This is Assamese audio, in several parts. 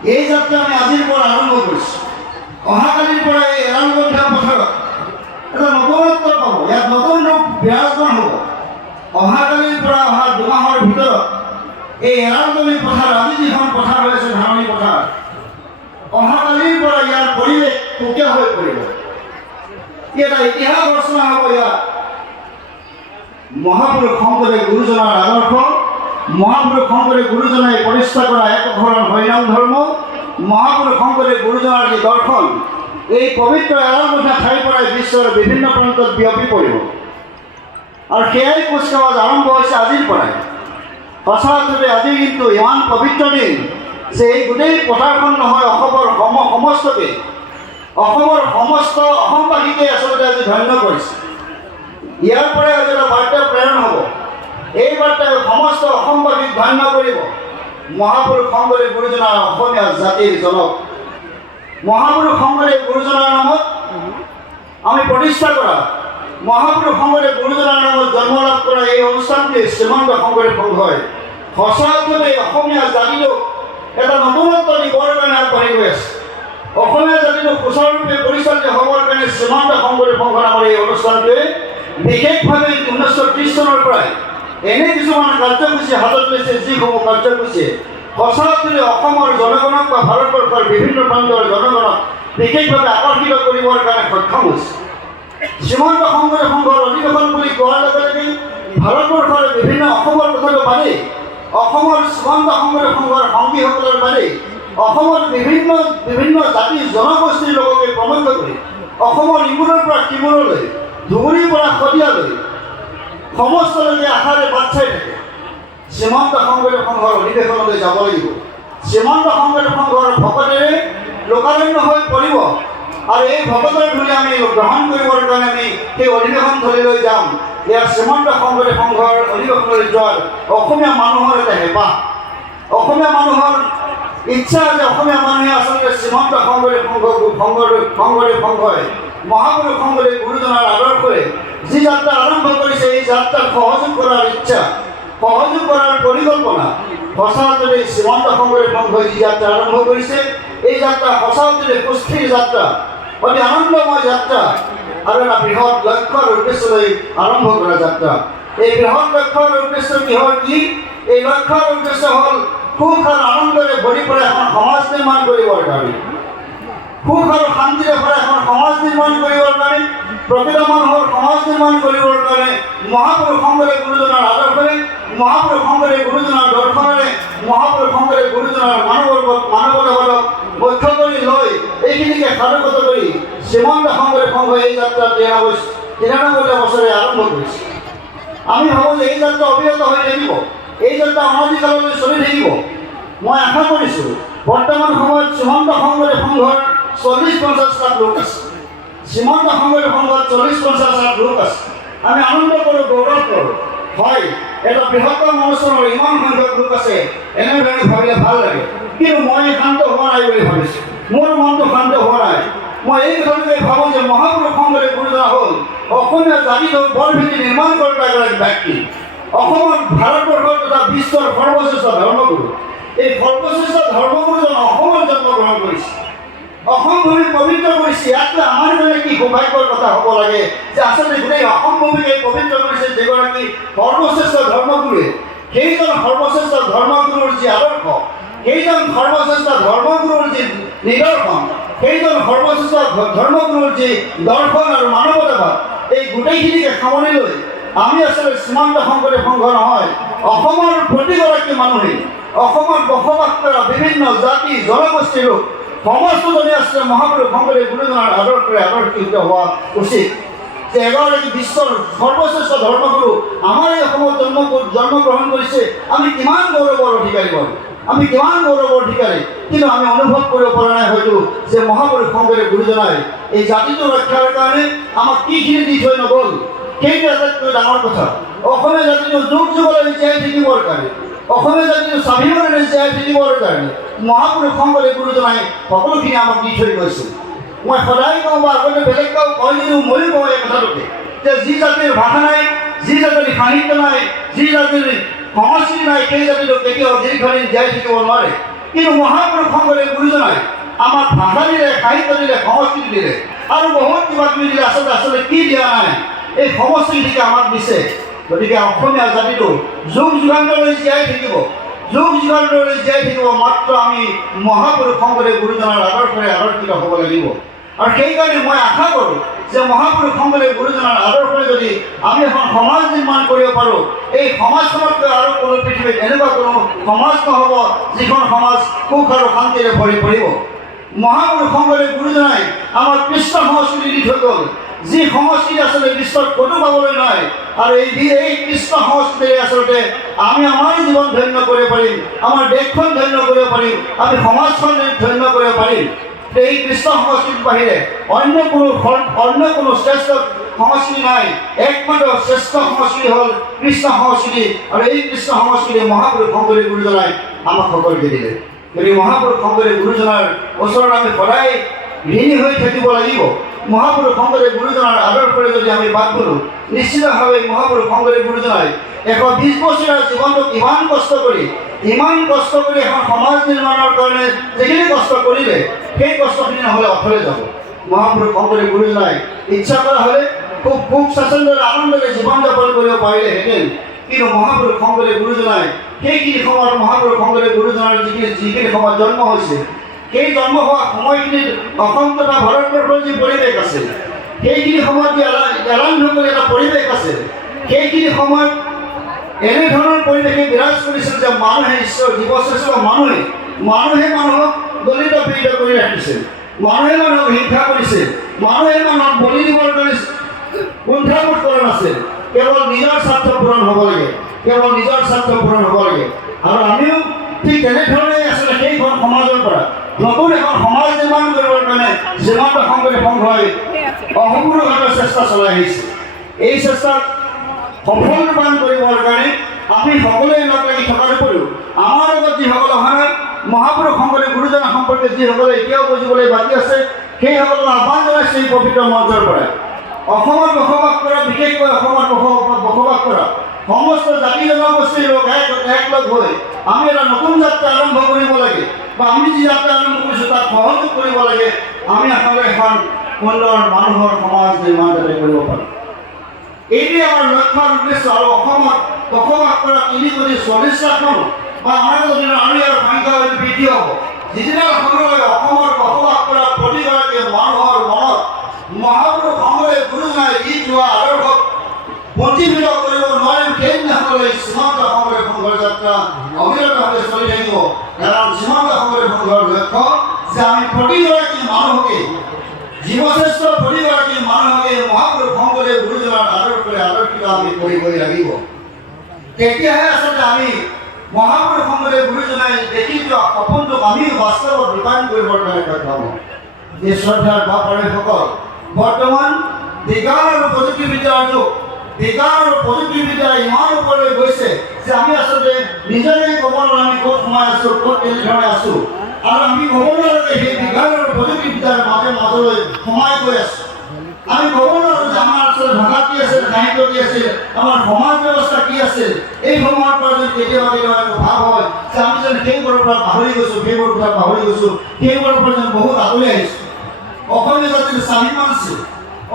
এই যাত্ৰা আমি আজিৰ পৰা আৰম্ভ কৰিছোঁ। অহাকালিৰ পৰা এই এৰালবন্ধা পথাৰত এটা নতুনত্ব পাব, ইয়াত নতুন ৰূপ বিৰাজমান হ'ব। অহাকালিৰ পৰা অহা দুমাহৰ ভিতৰত এই এৰালতলী পথাৰ, আজি যিখন পথাৰ হৈ আছে ধাননি পথাৰ, অহাকালিৰ পৰা ইয়াৰ পৰিৱেশ সুকীয়া হৈ পৰিব। ই এটা ইতিহাস ৰচনা হ'ব। ইয়াত মহাপুৰুষ শংকৰদেৱ গুৰুজনাৰ আদৰ্শ, মহাপুৰুষ শংকৰদেৱ গুৰুজনাই প্ৰতিষ্ঠা কৰা একশৰণ হৰিনাম ধৰ্ম, মহাপুৰুষ শংকৰদেৱ গুৰুজনাৰ যি দৰ্শন, এই পবিত্ৰ এৰালবন্ধা ঠাইৰ পৰাই বিশ্বৰ বিভিন্ন প্ৰান্তত বিয়পি পৰিব। আৰু সেয়াই কুচকাৱাজ আৰম্ভ হৈছে আজিৰ পৰাই। সঁচাকৈ আজি কিন্তু ইমান পবিত্ৰ দিন যে এই গোটেই পথাৰখন নহয়, অসমৰ সমস্তকে, অসমৰ সমস্ত অসমবাসীকে আচলতে আজি ধন্য কৰিছে। ইয়াৰ পৰাই আজি এটা বাৰ্তা প্ৰেৰণ হ'ব। এই বাৰ্তাই সমস্ত অসমবাসীক ধন্য কৰিব। মহাপুৰুষ শংকৰদেৱ গুৰুজনাৰ অসমীয়া জাতিৰ জনক, মহাপুৰুষ শংকৰদেৱ গুৰুজনাৰ নামত আমি প্ৰতিষ্ঠা কৰা, মহাপুৰুষ শংকৰদেৱ গুৰুজনাৰ নামত জন্ম লাভ কৰা এই অনুষ্ঠানটি শ্ৰীমন্ত শংকৰদেৱ সংঘই সঁচাকৈ অসমীয়া জাতিটোক এটা নতুনত্ব দিবৰ কাৰণে আগবাঢ়ি গৈ আছে। অসমীয়া জাতিটোক সুচাৰুৰূপে পৰিচালিত হ'বৰ কাৰণে শ্ৰীমন্ত শংকৰদেৱ সংঘ নামৰ এই অনুষ্ঠানটোৱে বিশেষভাৱে 1930 চনৰ পৰাই এনে কিছুমান কাৰ্যসূচী হাতত লৈছে, যিসমূহ কাৰ্যসূচীয়ে সঁচাকৈ অসমৰ জনগণক বা ভাৰতবৰ্ষৰ বিভিন্ন প্ৰান্তৰ জনগণক বিশেষভাৱে আকৰ্ষিত কৰিবৰ কাৰণে সক্ষম হৈছে। শ্ৰীমন্ত শংকৰদেৱ সংঘৰ অধিৱেশন বুলি কোৱাৰ লগে লগে ভাৰতবৰ্ষৰ বিভিন্ন অসমৰ কথাটো বাদেই, অসমৰ শ্ৰীমন্ত শংকৰদেৱ সংঘৰ সংগীসকলৰ বাদেই অসমৰ বিভিন্ন জাতি জনগোষ্ঠীৰ লোককে প্ৰমুখ্য কৰি অসমৰ ইমূৰৰ পৰা সিমূৰলৈ, ধুবুৰীৰ পৰা শদিয়ালৈ সমস্তলৈকে আশাৰে বাট চাই থাকে শ্ৰীমন্ত শংকৰদেৱ সংঘৰ অধিৱেশনলৈ যাব লাগিব। শ্ৰীমন্ত শংকৰদেৱ সংঘৰ ভকতেৰে লোকাৰণ্য হৈ পৰিব আৰু এই ভকতৰ ধূলি আমি গ্ৰহণ কৰিবৰ কাৰণে আমি সেই অধিৱেশনস্থলীলৈ যাম। ইয়াৰ শ্ৰীমন্ত শংকৰদেৱ সংঘৰ অধিৱেশনলৈ যোৱাৰ অসমীয়া মানুহৰ এটা হেঁপাহ, অসমীয়া মানুহৰ ইচ্ছা যে অসমীয়া মানুহে আচলতে শ্ৰীমন্ত শংকৰদেৱ সংঘই মহাপুৰুষ শংকৰদেৱ গুৰুজনাৰ আদৰ্শৰে যি যাত্ৰা আৰম্ভ কৰিছে, এই যাত্ৰাত সহযোগ কৰাৰ ইচ্ছা, সহযোগ কৰাৰ পৰিকল্পনা, সঁচাকৈ শ্ৰীমন্ত শংকৰদেৱ সংঘই যি যাত্ৰা আৰম্ভ কৰিছে, এই যাত্ৰা সঁচাকৈ সুস্থিৰ যাত্ৰা, অতি আনন্দময় যাত্ৰা আৰু এটা বৃহৎ লক্ষ্য আৰু উদ্দেশ্য লৈ আৰম্ভ কৰা যাত্ৰা। এই বৃহৎ লক্ষ্য আৰু উদ্দেশ্য কিহৰ কি? এই লক্ষ্য আৰু উদ্দেশ্য হ'ল সুখ আৰু আনন্দৰে ভৰি পৰে এখন সমাজ নিৰ্মাণ কৰিবৰ কাৰণে, সুখ আৰু শান্তিৰে ভৰা এখন সমাজ নিৰ্মাণ কৰিবৰ কাৰণে, প্ৰকৃত মানুহৰ সমাজ নিৰ্মাণ কৰিবৰ কাৰণে মহাপুৰুষ শংকৰদেৱ গুৰুজনাৰ আদৰ্শৰে, মহাপুৰুষ শংকৰদেৱ গুৰুজনাৰ দৰ্শনেৰে, মহাপুৰুষ শংকৰদেৱ গুৰুজনাৰ মানৱতাবাদক মুখ্য কৰি লৈ এইখিনিকে সাধুগত কৰি শ্ৰীমন্ত শংকৰদেৱ সংঘই এই যাত্ৰা 93 বছৰে আৰম্ভ কৰিছে। আমি ভাবোঁ যে এই যাত্ৰা অবিৰত হৈ থাকিব, এই যাত্ৰা অনাদিকাললৈ চলি থাকিব। মই আশা কৰিছোঁ বৰ্তমান সময়ত শ্ৰীমন্ত শংকৰদেৱ সংঘৰ 40-50 লাখ লোক আছে, শ্ৰীমন্ত শংকৰদেৱ সংঘত 40-50 লাখ লোক আছে। আমি আনন্দ কৰোঁ, গৌৰৱ কৰোঁ। হয়, এটা বৃহত্তম অনুষ্ঠানৰ ইমান সংখ্যক লোক আছে, এনেধৰণে ভাবিলে ভাল লাগে। কিন্তু মই শান্ত হোৱা নাই বুলি ভাবিছোঁ, মোৰ মনটো শান্ত হোৱা নাই। মই এই কথাটোকে ভাবোঁ যে মহাপুৰুষ শংকৰদেৱ গুৰুজনা হ'ল অসমীয়া জাতিটোৰ বৰভেটি নিৰ্মাণ কৰা এগৰাকী ব্যক্তি, অসমৰ ভাৰতবৰ্ষৰ তথা বিশ্বৰ সৰ্বশ্ৰেষ্ঠ ধৰ্মগুৰু। এই সৰ্বশ্ৰেষ্ঠ ধৰ্মগুৰুজন অসমত জন্মগ্ৰহণ কৰিছে, অসম ভূমি পবিত্ৰ কৰিছে। ইয়াতকৈ আমাৰ কাৰণে কি সৌভাগ্যৰ কথা হ'ব লাগে যে আচলতে গোটেই অসম ভূমিকে পবিত্ৰ কৰিছে যিগৰাকী সৰ্বশ্ৰেষ্ঠ ধৰ্মগুৰুৱে। সেইজন সৰ্বশ্ৰেষ্ঠ ধৰ্মগুৰুৰ যি আদৰ্শ, সেইজন সৰ্বশ্ৰেষ্ঠ ধৰ্মগুৰুৰ যি নিদৰ্শন, সেইজন সৰ্বশ্ৰেষ্ঠ ধৰ্মগুৰুৰ যি দৰ্শন আৰু মানৱতাবাদ, এই গোটেইখিনিকে সামৰি লৈ আমি আচলতে শ্ৰীমন্ত শংকৰদেৱ সংঘ নহয়, অসমৰ প্ৰতিগৰাকী মানুহে, অসমত বসবাস কৰা বিভিন্ন জাতি জনগোষ্ঠীৰ লোক সমস্তজনে আচলতে মহাপুৰুষ শংকৰদেৱ গুৰুজনাৰ আদৰ্শৰে আদৰ্শিত হোৱা উচিত। যে এগৰাকী বিশ্বৰ সৰ্বশ্ৰেষ্ঠ ধৰ্মগুৰু আমাৰ এই অসমত জন্মগ্ৰহণ কৰিছে, আমি কিমান গৌৰৱৰ অধিকাৰী পাৰোঁ, আমি কিমান গৌৰৱৰ অধিকাৰী। কিন্তু আমি অনুভৱ কৰিব পৰা নাই হয়তো যে মহাপুৰুষ শংকৰদেৱ গুৰুজনাই এই জাতিটো ৰক্ষাৰ কাৰণে আমাক কিখিনি দি থৈ নগ'ল। সেইটো আটাইতকৈ ডাঙৰ কথা। অসমীয়া জাতিটো যুগ যুগলৈ জীয়াই থাকিবৰ কাৰণে, অসমীয়া জাতিটো স্বাভিমানেৰে জীয়াই থাকিবৰ কাৰণে মহাপুৰুষ শংকৰদেৱ গুৰুজনাই সকলোখিনি আমাক দি থৈ গৈছে। মই সদায় কওঁ বা আগতে বেলেগ কওঁ, কয় যদিও ময়ো কওঁ এই কথাটোকে যে যি জাতিৰ ভাষা নাই, যি জাতিৰ সাহিত্য নাই, যি জাতিৰ সংস্কৃতি নাই, সেই জাতিটো কেতিয়াও দীৰ্ঘদিন জীয়াই থাকিব নোৱাৰে। কিন্তু মহাপুৰুষ শংকৰদেৱ গুৰুজনাই আমাক ভাষা দিলে, সাহিত্য দিলে, সংস্কৃতি দিলে আৰু বহুত কিবা কিবি দিলে। আচলতে কি দিয়া নাই, এই সমষ্টিকে আমাক দিছে। গতিকে অসমীয়া জাতিটো যুগ যুগান্তৰলৈ জীয়াই থাকিব, যুগ যুগান্তৰলৈ জীয়াই থাকিব মাত্ৰ আমি মহাপুৰুষ শংকৰদেৱ গুৰুজনাৰ আদৰ্শৰে আদৰ্শিত হ'ব লাগিব। আৰু সেইকাৰণে মই আশা কৰোঁ যে মহাপুৰুষ শংকৰদেৱ গুৰুজনাৰ আদৰ্শৰে যদি আমি এখন সমাজ নিৰ্মাণ কৰিব পাৰোঁ, এই সমাজখনতকৈ আৰু কোনো পৃথিৱীত এনেকুৱা কোনো সমাজ নহ'ব যিখন সমাজ সুখ আৰু শান্তিৰে ভৰি পৰিব। মহাপুৰুষ শংকৰদেৱ গুৰুজনাই আমাৰ কৃষ্ণ সংস্কৃতি দি থৈ গ'ল, যি সংস্কৃতি আচলতে বিশ্বত ক'তো পাবলৈ নাই। আৰু এই কৃষ্ণ সংস্কৃতিৰে আচলতে আমি আমাৰ জীৱন ধন্য কৰিব পাৰিম, আমাৰ দেশখন ধন্য কৰিব পাৰিম, আমি সমাজখন ধন্য কৰিব পাৰিম। এই কৃষ্ণ সংস্কৃতিৰ বাহিৰে অন্য কোনো শ্ৰেষ্ঠ সংস্কৃতি নাই। একমাত্ৰ শ্ৰেষ্ঠ সংস্কৃতি হ'ল কৃষ্ণ সংস্কৃতি। আৰু এই কৃষ্ণ সংস্কৃতি মহাপুৰুষ শংকৰদেৱ গুৰুজনাই আমাক সকলোকে দিলে। গতিকে মহাপুৰুষ শংকৰদেৱ গুৰুজনাৰ ওচৰত আমি সদায় ঋণী হৈ থাকিব লাগিব। মহাপুৰুষ শংকৰদেৱ গুৰুজনাৰ আদৰ্শৰে যদি আমি বাদ কৰোঁ, নিশ্চিতভাৱে মহাপুৰুষ শংকৰদেৱ গুৰুজনাই 120 বছৰীয়া জীৱনটোক ইমান কষ্ট কৰি এখন সমাজ নিৰ্মাণৰ কাৰণে যিখিনি কষ্ট কৰিলে, সেই কষ্টখিনি নহ'লে অথলে যাব। মহাপুৰুষ শংকৰদেৱ গুৰুজনাই ইচ্ছা কৰা হ'লে খুব সুখ স্বাচ্ছন্দ্যৰে আনন্দৰে জীৱন যাপন কৰিব পাৰিলেহেঁতেন। কিন্তু মহাপুৰুষ শংকৰদেৱ গুৰুজনাই সেইখিনি সময়ত মহাপুৰুষ শংকৰদেৱ গুৰুজনাৰ যিখিনি সময়ত জন্ম হৈছে, সেই জন্ম হোৱা সময়খিনিত অসম তথা ভাৰতবৰ্ষৰ যি পৰিৱেশ আছিল, সেইখিনি সময়ত যি এলান্ধকৰী এটা পৰিৱেশ আছিল, সেইখিনি সময়ত এনেধৰণৰ পৰিৱেশে বিৰাজ কৰিছিল যে মানুহে ঈশ্বৰ জীৱশ্ৰেষ্ঠ মানুহে মানুহক দলিত পীড়িত কৰি ৰাখিছিল, মানুহে মানুহক হিংসা কৰিছিল, মানুহে মানুহক বলি দিবৰ কাৰণে কুণ্ঠাবোধ কৰা নাছিল। কেৱল নিজৰ স্বাৰ্থ পূৰণ হ'ব লাগে, কেৱল নিজৰ স্বাৰ্থ পূৰণ হ'ব লাগে। আৰু আমিও ঠিক তেনেধৰণে আচলতে সেইখন সমাজৰ পৰা নতুন এখন সমাজ নিৰ্মাণ কৰিবৰ কাৰণে শ্ৰীমন্ত শংকৰদেৱ সংঘই অসম্পূৰ্ণভাৱে চেষ্টা চলাই আহিছে। এই চেষ্টাত সফল ৰূপায়ণ কৰিবৰ কাৰণে আমি সকলোৱে লগ লাগি থকাৰ উপৰিও আমাৰ লগত যিসকল অহা নাই, মহাপুৰুষ শংকৰদেৱ গুৰুজনা সম্পৰ্কে যিসকলে এতিয়াও বুজিবলৈ বাকী আছে, সেইসকলক আহ্বান জনাইছে এই পবিত্ৰ মঞ্চৰ পৰা। অসমত বসবাস কৰা, বিশেষকৈ অসমত বসবাস কৰা সমস্ত জাতি জনগোষ্ঠীৰ লোক একলগ হৈ আমি এটা নতুন যাত্ৰা আৰম্ভ কৰিব লাগে, বা আমি যি যাত্ৰা আৰম্ভ কৰিছোঁ তাক সহযোগ কৰিব লাগে। আমি আচলতে এখন সুন্দৰ মানুহৰ সমাজ নিৰ্মাণ যাতে কৰিব পাৰোঁ, এইটোৱে আমাৰ লক্ষ্য আৰু উদ্দেশ্য। আৰু অসমত বসবাস কৰা 340 লাখ মানুহ বা আমাৰ যদি আৰু ইয়াৰ সংখ্যা বৃদ্ধি হ'ব, যিদিনা সময়লৈ অসমত বসবাস কৰা প্ৰতিগৰাকী মানুহৰ মনত মহাপুৰুষ শংকৰদেৱ গুৰুজনাই দি যোৱা আদৰ্শক প্ৰতিফলিত কৰিব নোৱাৰিম, সেইদিনাখনলৈ শ্ৰীমন্ত শংকৰদেৱ সংঘৰ যাত্ৰা অবিৰতভাৱে চলি থাকিব। কাৰণ শ্ৰীমন্ত শংকৰদেৱ সংঘৰ লক্ষ্য যে আমি প্ৰতিগৰাকী মানুহকে, জীৱশ্ৰেষ্ঠ প্ৰতিগৰাকী মানুহকে মহাপুৰুষ শংকৰদেৱ গুৰুজনাৰ আদৰ্শৰে আদৰ্শিত আমি কৰিবই লাগিব। তেতিয়াহে আচলতে আমি মহাপুৰুষ শংকৰদেৱ গুৰুজনাই দেখি যোৱা সপোনটোক আমি বাস্তৱত ৰূপায়ণ কৰিবৰ কাৰণে সক্ষম হ'ম। এই শ্ৰদ্ধাৰ বাপসকল, বৰ্তমান বিজ্ঞান আৰু প্ৰযুক্তিবিদ্যাৰ যুগ, বিজ্ঞান আৰু প্ৰযুক্তিবিদ্যা ইমান ওপৰলৈ গৈছে যে আমি আচলতে নিজৰে ক'ব নোৱাৰোঁ আমি ক'ত সোমাই আছোঁ, ক'ত কেনেধৰণে আছোঁ। আৰু আমি ক'ব নোৱাৰোঁ যে সেই বিজ্ঞান আৰু প্ৰযুক্তিবিদ্যাৰ মাজলৈ সোমাই গৈ আছোঁ। আমি ক'ব নোৱাৰোঁ যে আমাৰ আচলতে ভাষা কি আছিল, সাহিত্য কি আছিল, আমাৰ সমাজ ব্যৱস্থা কি আছিল। এই সময়ৰ পৰা যদি কেতিয়াবা একো ভাৱ হয় যে আমি যেন সেইবোৰৰ পৰা পাহৰি গৈছোঁ, সেইবোৰৰ পৰা যেন বহুত আঁতৰি আহিছোঁ। অসমীয়া জাতিৰ স্বাভিমান আছিল,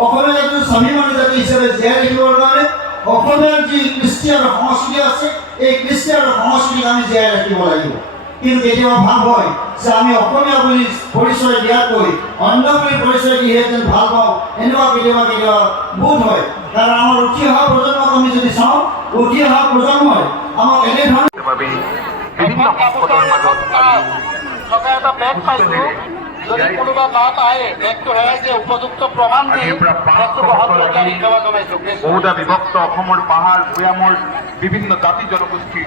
অসমীয়া জাতিৰ স্বাভিমানী জাতি হিচাপে জীয়াই ৰাখিবৰ কাৰণে অসমীয়াৰ যি কৃষ্টি আৰু সংস্কৃতি আছে, এই কৃষ্টি আৰু সংস্কৃতিক আমি জীয়াই ৰাখিব লাগিব। কিন্তু কেতিয়াবা ভাৱ হয় যে আমি অসমীয়া বুলি পৰিচয় দিয়াতকৈ অন্য বুলি পৰিচয় দিহে যেন ভাল পাওঁ, এনেকুৱা কেতিয়াবা বোধ হয়। কাৰণ আমাৰ উঠি অহা প্ৰজন্মক আমি যদি চাওঁ, উঠি অহা প্ৰজন্মই আমাক এনেধৰণে এটা বেগ পাইছোঁ, যদি কোনোবা বাট আহে বেগটো হেৰাই যে উপযুক্ত প্ৰমাণ দি বেগটো বহন কৰিবলৈ আমি সেৱা জনাইছোঁ। বহুদা বিভক্ত অসমৰ পাহাৰ ভৈয়ামৰ বিভিন্ন জাতি জনগোষ্ঠীৰ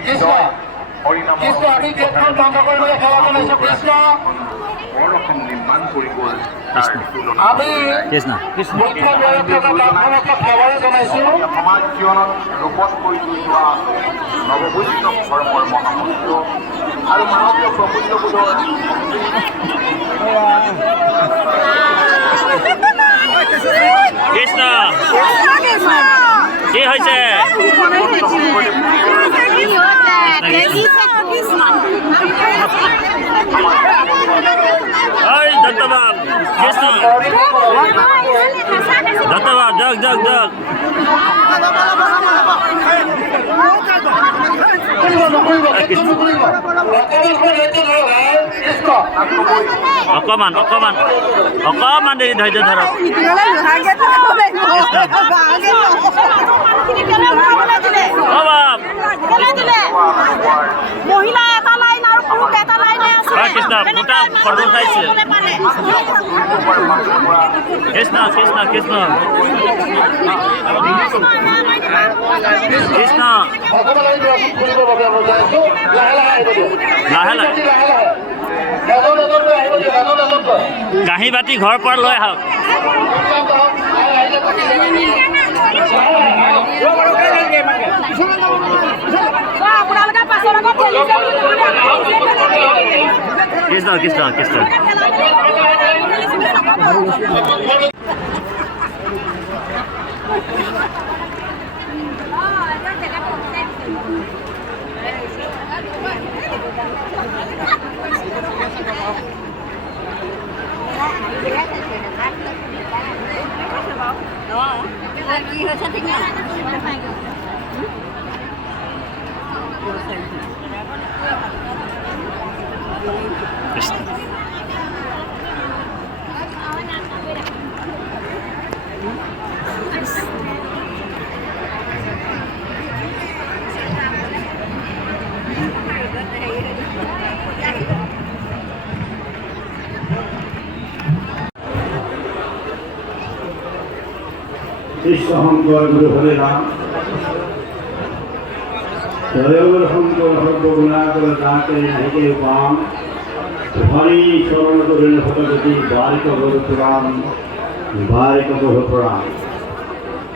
কৃষ্ণ আমি গেটখন বন্ধ কৰিবলৈ সেৱা জনাইছোঁ। কৃষ্ণ বৰ অসম নিৰ্মাণ কৰি গ'ল, আমি মুখ্য ব্যক্তিগত সেৱাই জনাইছোঁ। সমাজ জীৱনত ৰূপত কৰি থৈ যোৱা নৱবৈষ্ণৱ ধৰ্মৰ মহামন্ত্ৰ আৰু মানৱীয় প্ৰমূল্যবোধৰ কৃষ্ণ কি হৈছে? কৃষ্ণ যাওক যাওক অকমান অকমান অকমান দেৰি ধৈৰ্য ধৰক অ বাপ মহিলা এটা লাইন আৰু পুৰুষ এটা লাইনে আছে কৃষ্ণ ফুটা ফটো উঠাইছে কৃষ্ণ কৃষ্ণ কৃষ্ণ কৃষ্ণ ভগৱানে দৰ্শন কৰিবৰ বাবে মই যাই আছো লাহে লাহে আহিব দিয়ক লাহে লাহে লাহে লাহে এজন এজনকৈ আহিব দিয়ক এজন এজনকৈ কাঁহী বাতি ঘৰৰ পৰা লৈ আহক আপোনালোকে পাছৰ লগত কৃষ্ণ কৃষ্ণ কৃষ্ণ কি হৈছে ঠিক নাই কৃষ্ণ কৃষ্ণ শংকৰ গুৰু হৰে ৰাম জয়গুৰু শংকৰ সৰ্বগুণাকৰ যাতে নাহিকে পাম হৰি চৰণ কৰিল ভগৱতী বাৰিক গুৰু পুৰাণ বাৰিক গুৰু পুৰাণ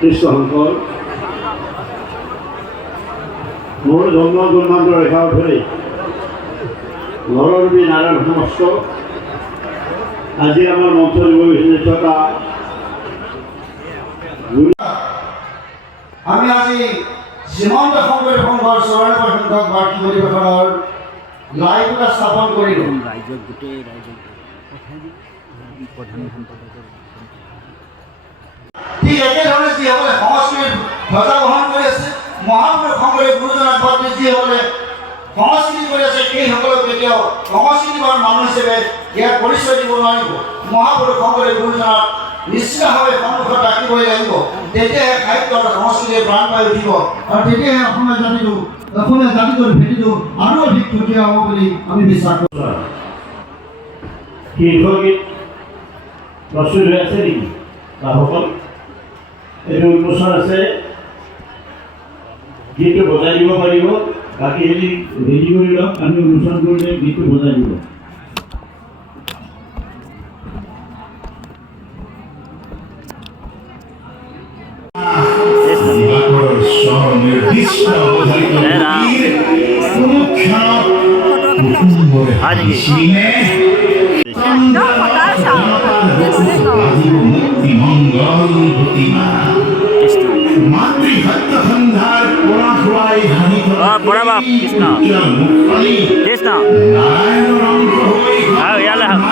কৃষ্ণ শংকৰ মোৰ জন্ম জন্মান্তৰ ৰেখাৰ ধৰি নৰৰূপী নাৰায়ণ সমস্ত আজি আমাৰ মঞ্চ দিব থকা আমি আজি শ্ৰীমন্ত শংকৰ সংঘৰ ৪৪ সংখ্যক বাৰ্ষিক অধিৱেশনৰ লাইভ এটা স্থাপন কৰিলোঁ। ৰাইজক গোটেই ৰাইজক পঠাই দিওঁ প্ৰধান সম্পাদকৰ ঠিক একেধৰণে যিসকলে সংস্কৃতিৰ ধ্বজা বহন কৰি আছে মহাপুৰুষ শংকৰদেৱ গুৰুজনাক বাদ দি যিসকলে সংস্কৃতি কৰি আছে সেইসকলক কেতিয়াও সংস্কৃতিবান মানুহ হিচাপে ইয়াৰ পৰিচয় দিব নোৱাৰিব। মহাপুৰুষ শংকৰদেৱ গুৰুজনাক নিশ্চিতভাৱে সন্মুখত ৰাখিবই লাগিব, তেতিয়াহে সাহিত্য আৰু সংস্কৃতিয়ে প্ৰাণ পাই উঠিব আৰু তেতিয়াহে অসমীয়া জাতিটোৰ ভেটিটো আৰু অধিক থকীয়া হ'ব বুলি আমি বিশ্বাস কৰোঁ। শীৰ্ষগীত প্ৰস্তুত হৈ আছে নেকি বাসকল? এইটো উন্মোচন আছে, গীতটো বজাই দিব পাৰিব, বাকী হেৰি ৰেডি কৰি লওক, আমি উন্মোচন কৰিলে গীতটো বজাই দিব। বৰা বাপ কৃষ্ণ কৃষ্ণ ইয়ালৈ আহক।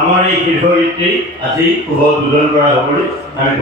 আমাৰ এই শীৰ্ষগীতটি আজি শুভ উদ্বোধন কৰা হ'ব বুলি আমি